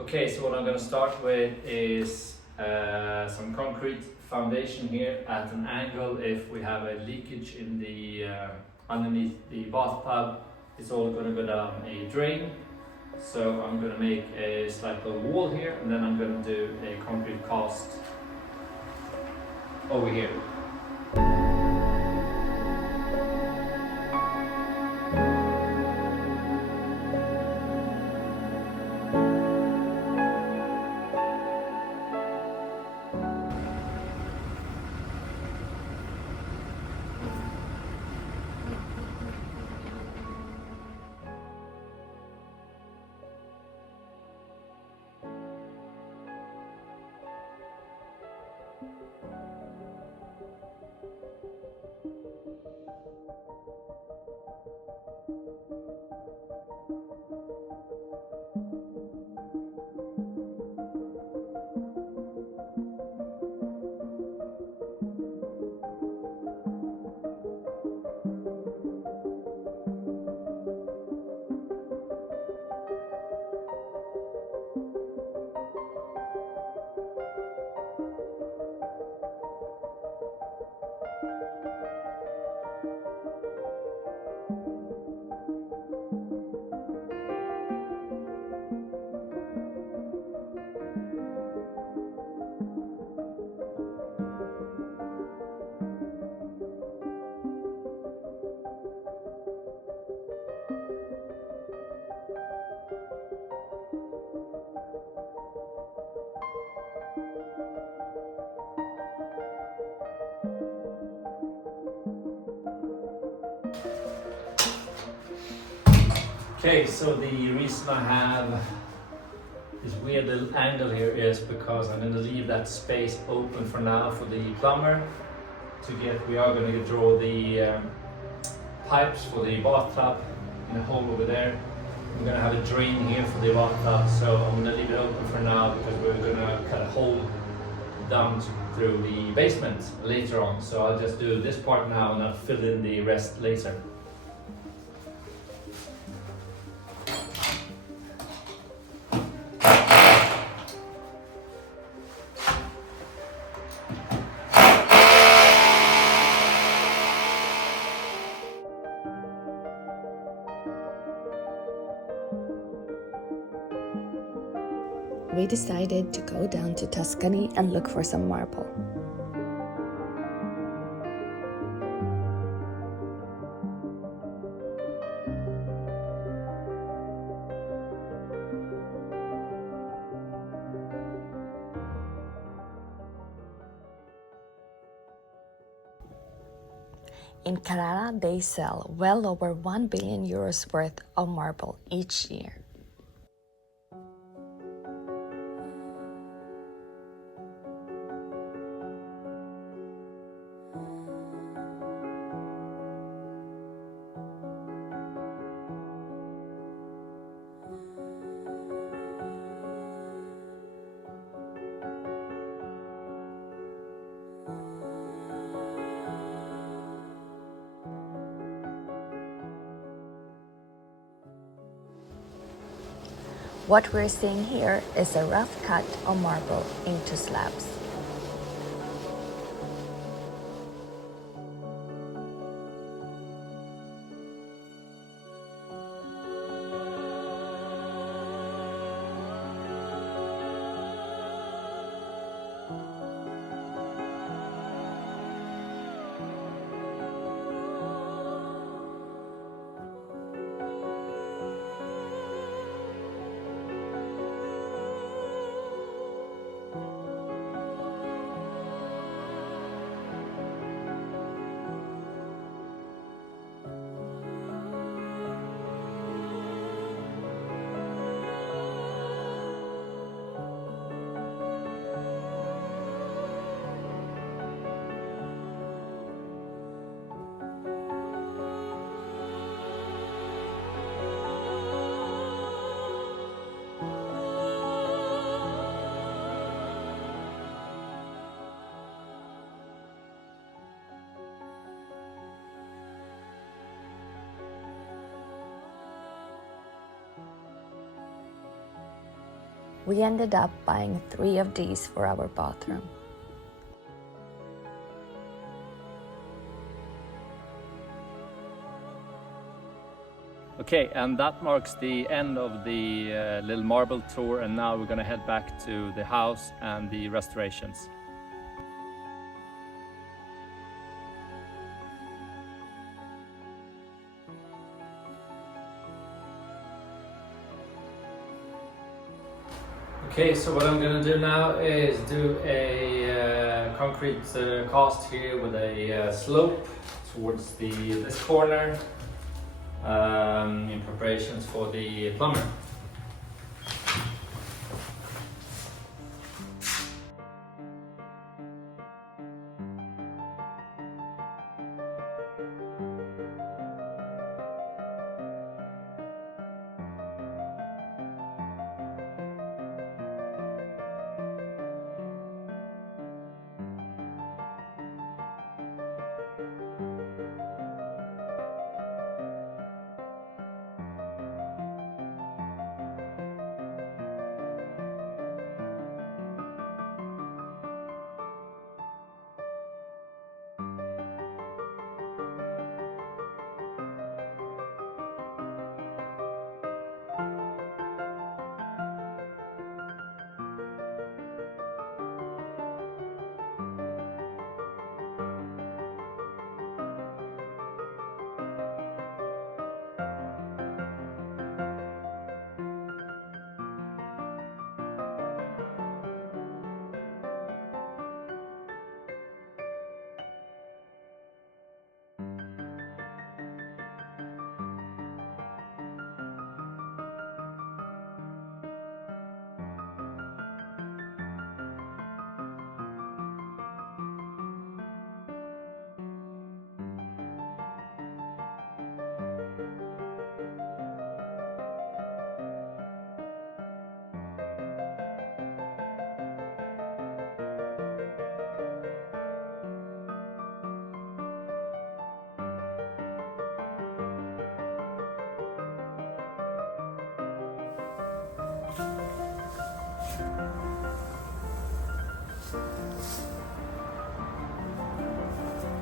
Okay, so what I'm going to start with is some concrete foundation here at an angle. If we have a leakage in the underneath the bathtub, it's all going to go down a drain. So I'm going to make a slight little wall here, and then I'm going to do a concrete cast over here. Okay, so the reason I have this weird little angle here is because I'm going to leave that space open for now for the plumber to get. We are going to draw the pipes for the bathtub in a hole over there. I'm going to have a drain here for the bathtub, so I'm going to leave it open for now because we're going to cut a hole down through the basement later on. So I'll just do this part now and I'll fill in the rest later. We decided to go down to Tuscany and look for some marble. In Carrara, they sell well over 1 billion euros worth of marble each year. What we're seeing here is a rough cut of marble into slabs. We ended up buying 3 of these for our bathroom. Okay, and that marks the end of the little marble tour, and now we're gonna head back to the house and the restorations. Okay, so what I'm gonna do now is do a concrete cast here with a slope towards this corner in preparations for the plumber.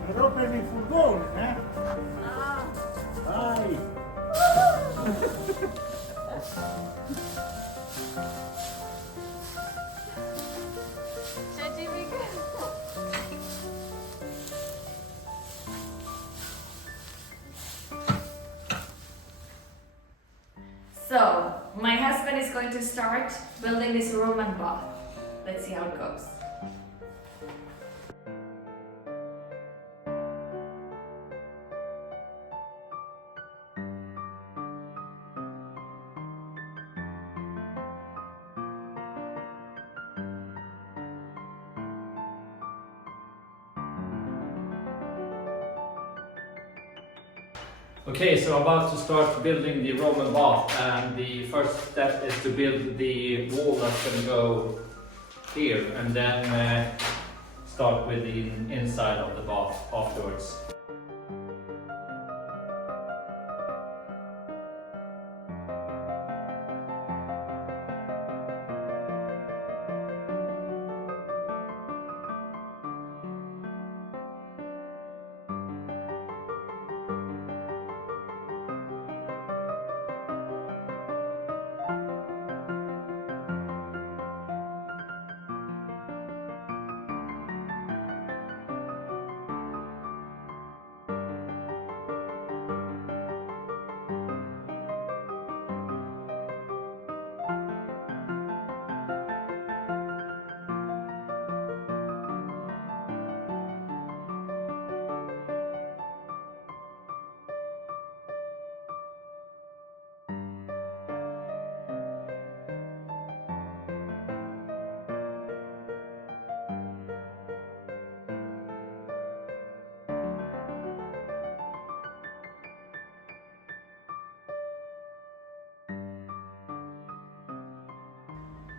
Però per il furgone, eh? Dai! So, my husband is going to start building this room and bath. Let's see how it goes. Okay, so I'm about to start building the Roman bath, and the first step is to build the wall that's going to go here, and then start with the inside of the bath afterwards.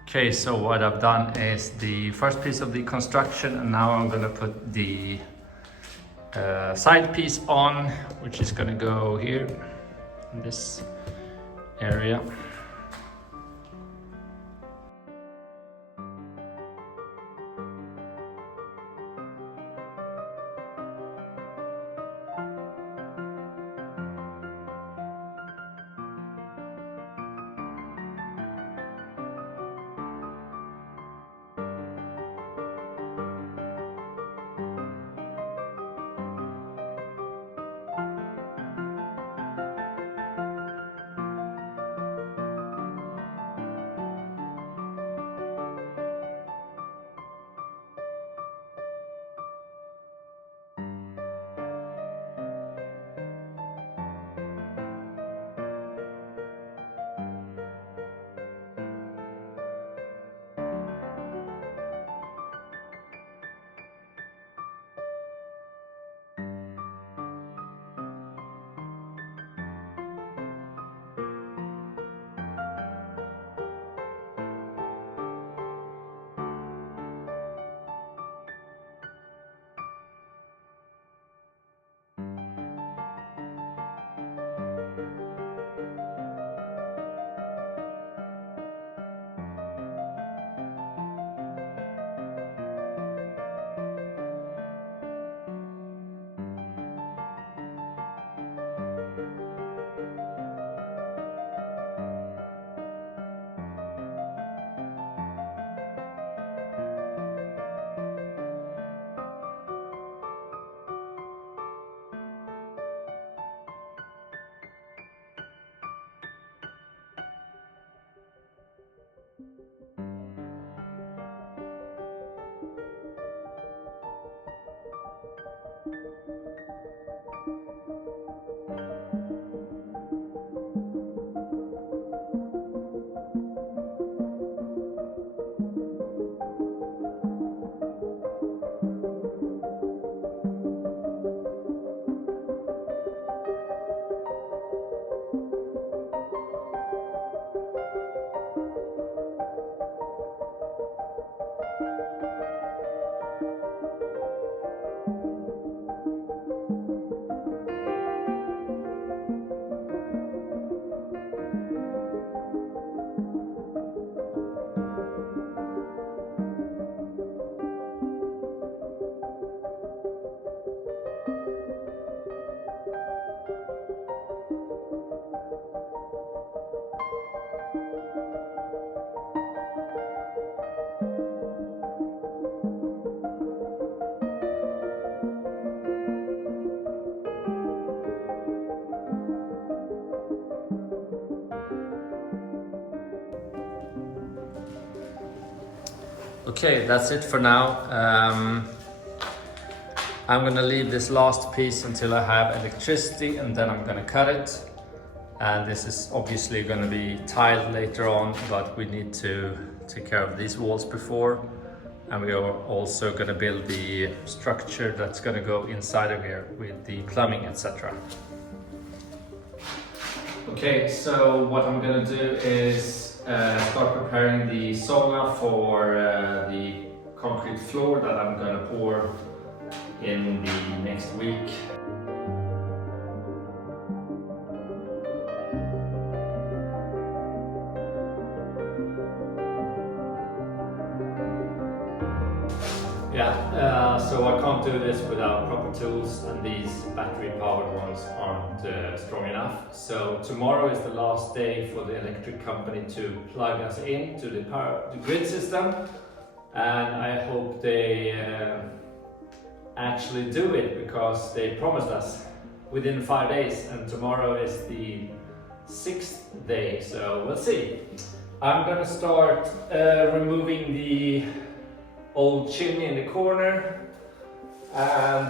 Okay, so what I've done is the first piece of the construction, and now I'm gonna put the side piece on, which is gonna go here in this area. Okay, that's it for now. I'm gonna leave this last piece until I have electricity, and then I'm gonna cut it. And this is obviously gonna be tiled later on, but we need to take care of these walls before. And we are also gonna build the structure that's gonna go inside of here with the plumbing, etc. Okay, so what I'm gonna do is start preparing the sauna for the concrete floor that I'm gonna pour in the next week. So I can't do this without proper tools, and these battery powered ones aren't strong enough. So tomorrow is the last day for the electric company to plug us into the grid system, and I hope they actually do it, because they promised us within 5 days, and tomorrow is the 6th day, so we'll see. I'm gonna start removing the old chimney in the corner and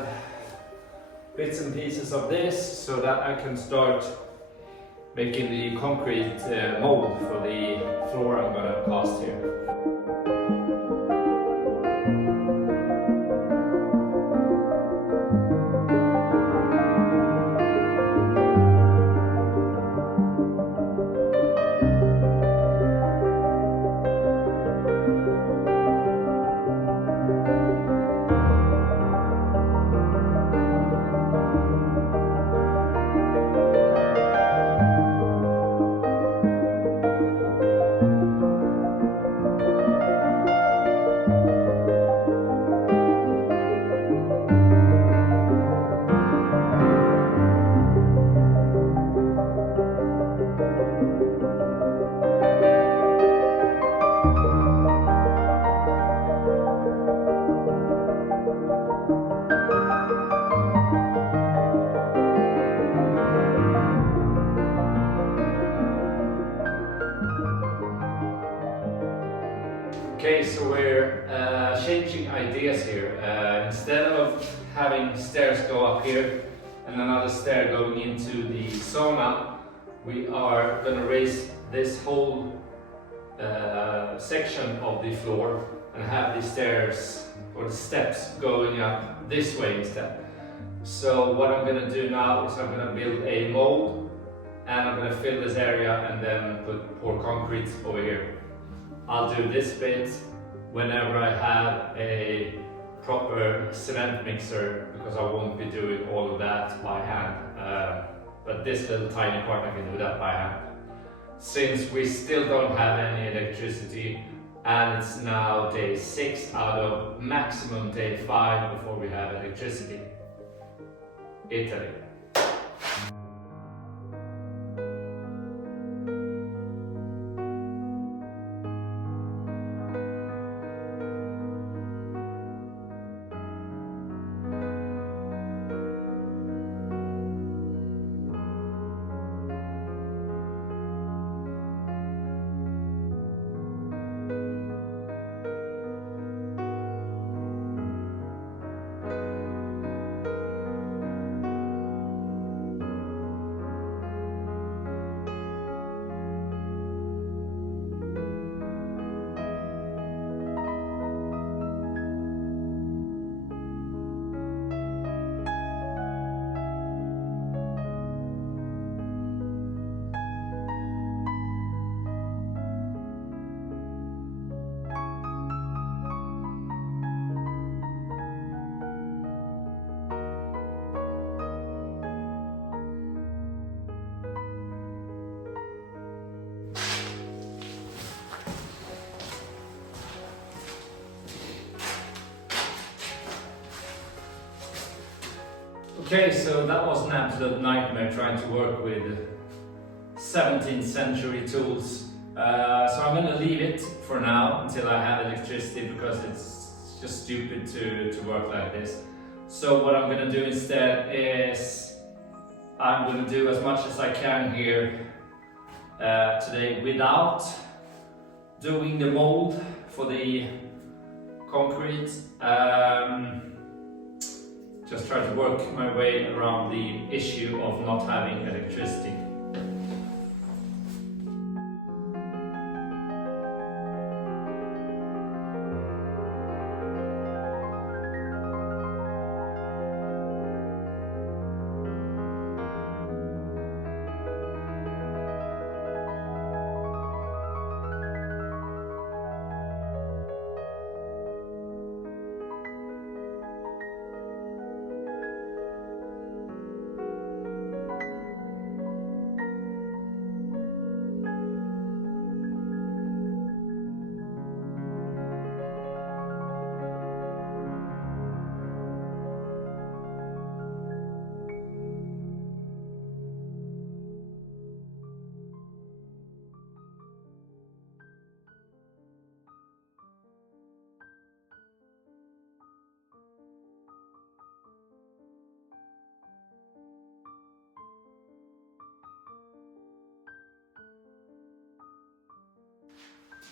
bits and pieces of this, so that I can start making the concrete mold for the floor I'm gonna cast here. Okay, so we're changing ideas here. Instead of having stairs go up here and another stair going into the sauna, we are going to raise this whole section of the floor and have the stairs or the steps going up this way instead. So what I'm going to do now is I'm going to build a mold, and I'm going to fill this area and then pour concrete over here. I'll do this bit whenever I have a proper cement mixer, because I won't be doing all of that by hand. But this little tiny part I can do that by hand. Since we still don't have any electricity, and it's now day 6 out of maximum day 5 before we have electricity. Italy. Okay, so that was an absolute nightmare trying to work with 17th century tools. So I'm going to leave it for now until I have electricity, because it's just stupid to work like this. So what I'm going to do instead is I'm going to do as much as I can here today without doing the mold for the concrete. Just try to work my way around the issue of not having electricity.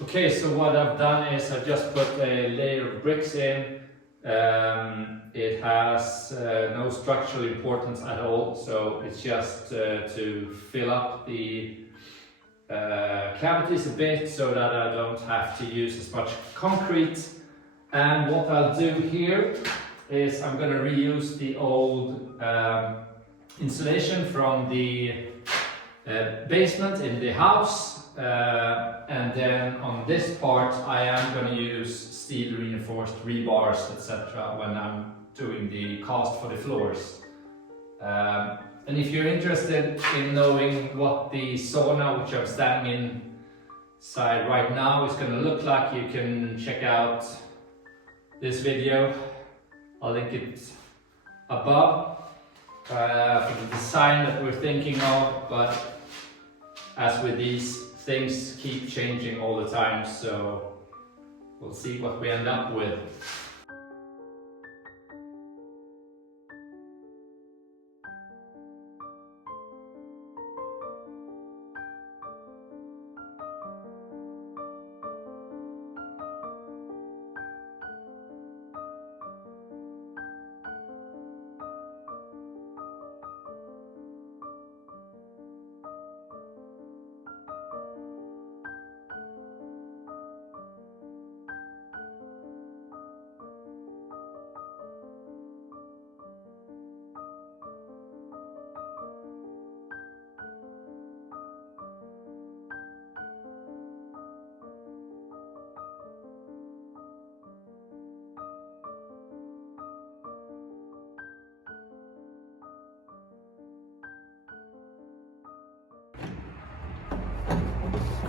Okay, so what I've done is I've just put a layer of bricks in. It has no structural importance at all, so it's just to fill up the cavities a bit so that I don't have to use as much concrete. And what I'll do here is I'm going to reuse the old insulation from the basement in the house. And then on this part I am going to use steel reinforced rebars, etc. when I'm doing the cast for the floors. And if you're interested in knowing what the sauna, which I'm standing inside right now, is going to look like, you can check out this video. I'll link it above for the design that we're thinking of, but as with these, things keep changing all the time, so we'll see what we end up with.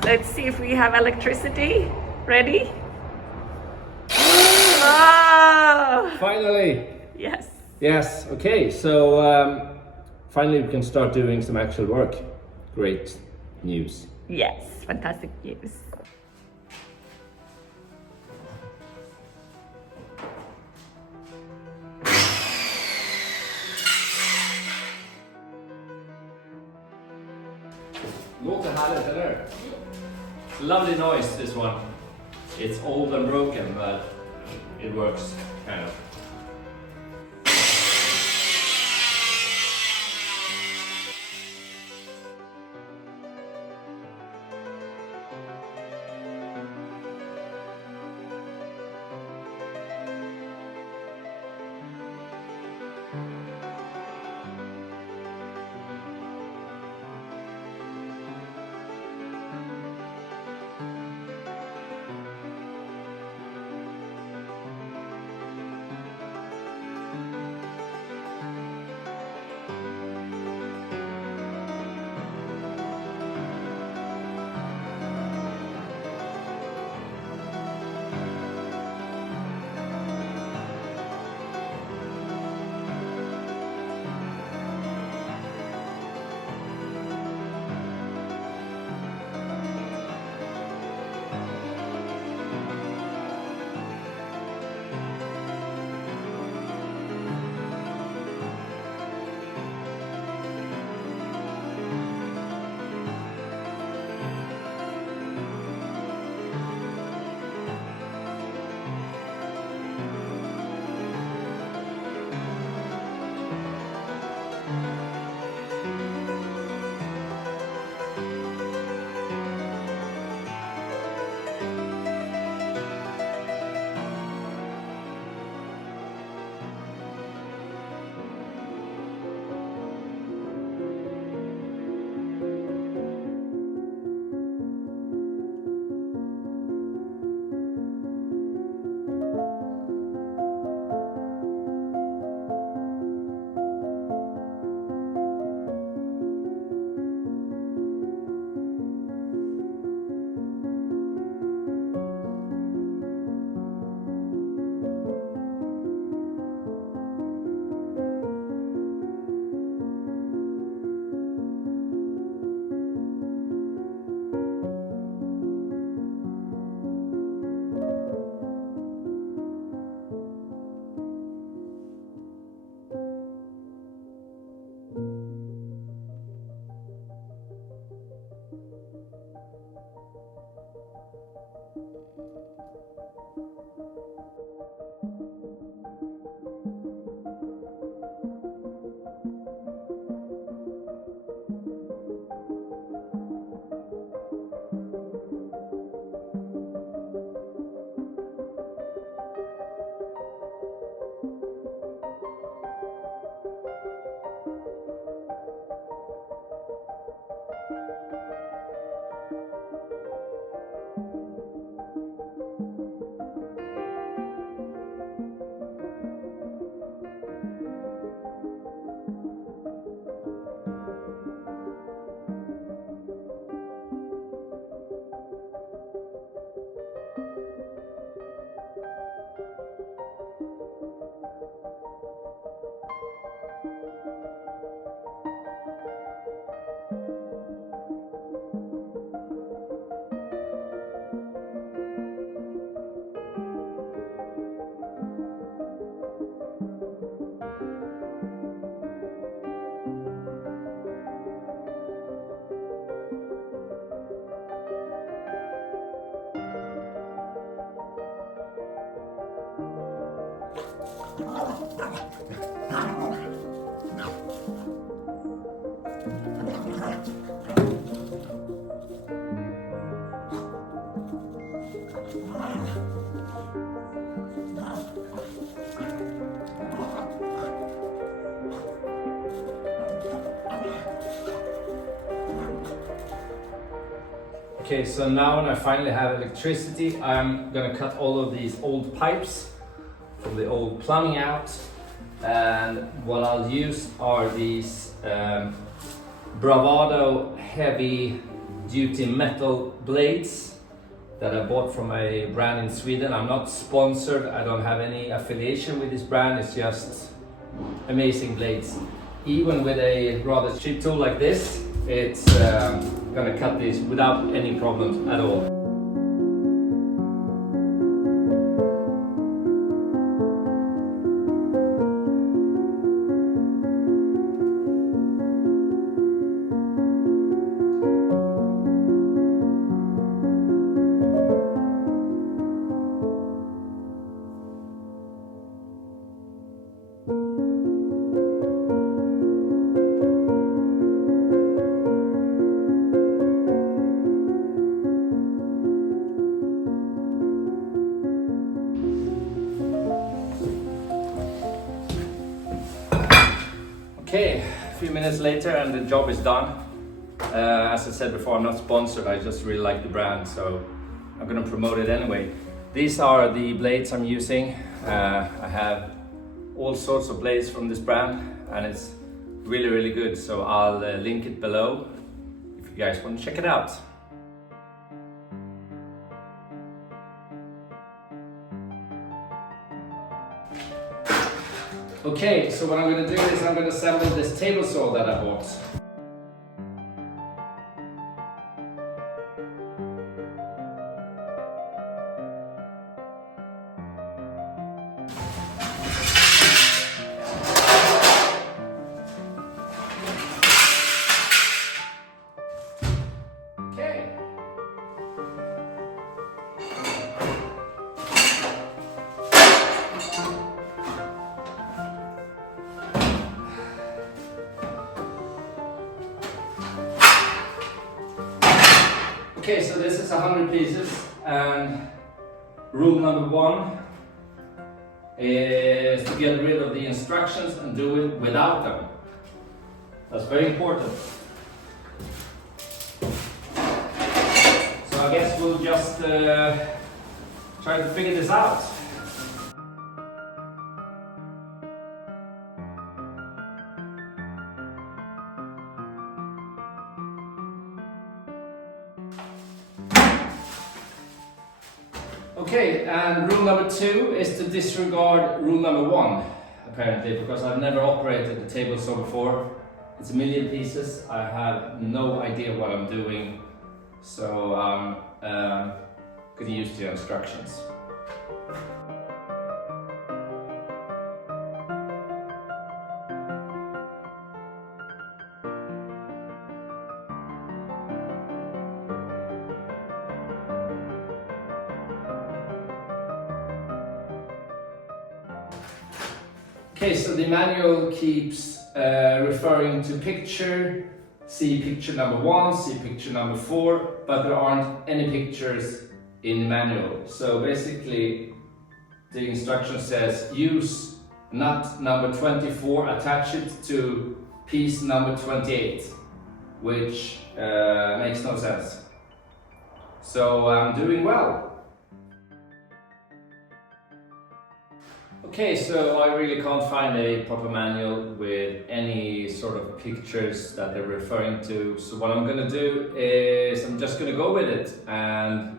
Let's see if we have electricity. Ready? Oh! Finally! Yes. Yes, okay, so finally we can start doing some actual work. Great news. Yes, fantastic news. Låter härligt, eller hur? Lovely noise, this one. It's old and broken, but it works, kind of. Okay, so now when I finally have electricity, I'm gonna cut all of these old pipes from the old plumbing out, and what I'll use are these BRAVADO heavy duty metal blades that I bought from a brand in Sweden. I'm not sponsored, I don't have any affiliation with this brand, it's just amazing blades. Even with a rather cheap tool like this, it's gonna cut this without any problems at all. Okay, a few minutes later and the job is done. As I said before, I'm not sponsored, I just really like the brand, so I'm gonna promote it anyway. These are the blades I'm using. I have all sorts of blades from this brand and it's really good, so I'll link it below if you guys want to check it out. Okay, so what I'm going to do is I'm going to assemble this table saw that I bought. Okay. Okay, so this is 100 pieces, and rule number 1 is to get rid of the instructions and do it without them. That's very important. So I guess we'll just try to figure this out. Okay, and rule number 2 is to disregard rule number 1, apparently, because I've never operated a table saw before. It's a million pieces, I have no idea what I'm doing, so I'm gonna use the instructions. Okay, so the manual keeps referring to picture, see picture number 1, see picture number 4, but there aren't any pictures in the manual. So basically the instruction says use nut number 24, attach it to piece number 28, which makes no sense. So I'm doing well. Okay, so I really can't find a proper manual with any sort of pictures that they're referring to. So what I'm gonna do is I'm just gonna go with it and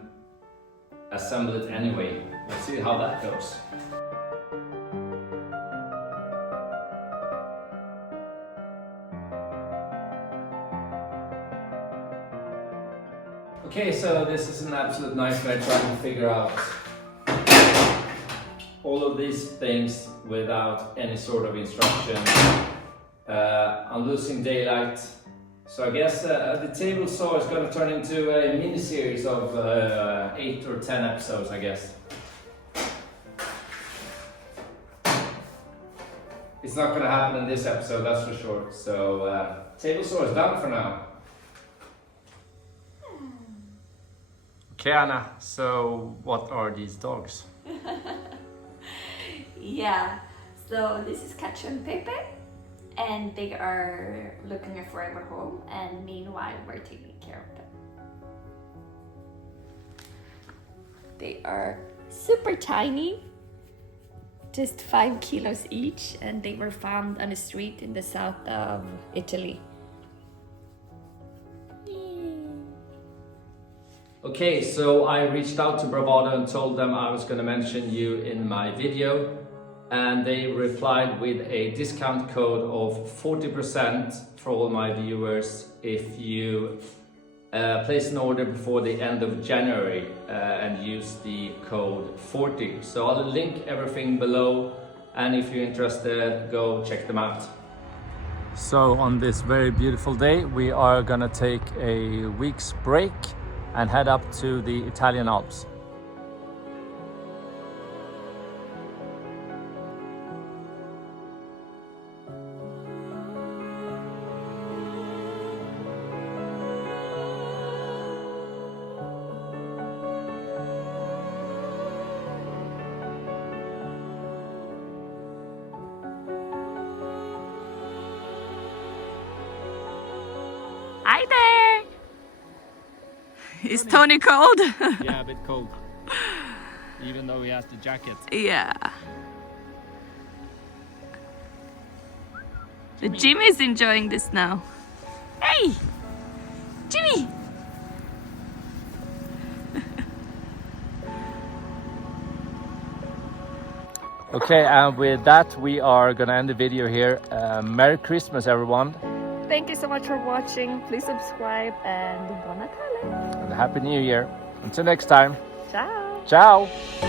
assemble it anyway. Let's see how that goes. Okay, so this is an absolute nightmare trying to figure out all of these things without any sort of instruction. I'm losing daylight, so I guess the table saw is going to turn into a mini series of 8 or 10 episodes, I guess. it's not gonna happen in this episode, that's for sure. So table saw is done for now. Okay, Anna, so what are these dogs? Yeah, so this is Catch and Pepe, and they are looking a forever home, and meanwhile we're taking care of them. They are super tiny, just 5 kilos each, and they were found on a street in the south of Italy. Okay, so I reached out to BRAVADO and told them I was going to mention you in my video, and they replied with a discount code of 40% for all my viewers if you place an order before the end of January and use the code 40. So I'll link everything below, and if you're interested, go check them out. So on this very beautiful day, we are gonna take a week's break and head up to the Italian Alps. Hi there! Is Tony cold? Yeah, a bit cold. Even though he has the jacket. Yeah. The Jimmy's enjoying this now. Hey! Jimmy! Okay, and with that we are gonna end the video here. Merry Christmas, everyone. Thank you so much for watching. Please subscribe and Buon Natale. And a Happy New Year. Until next time. Ciao! Ciao!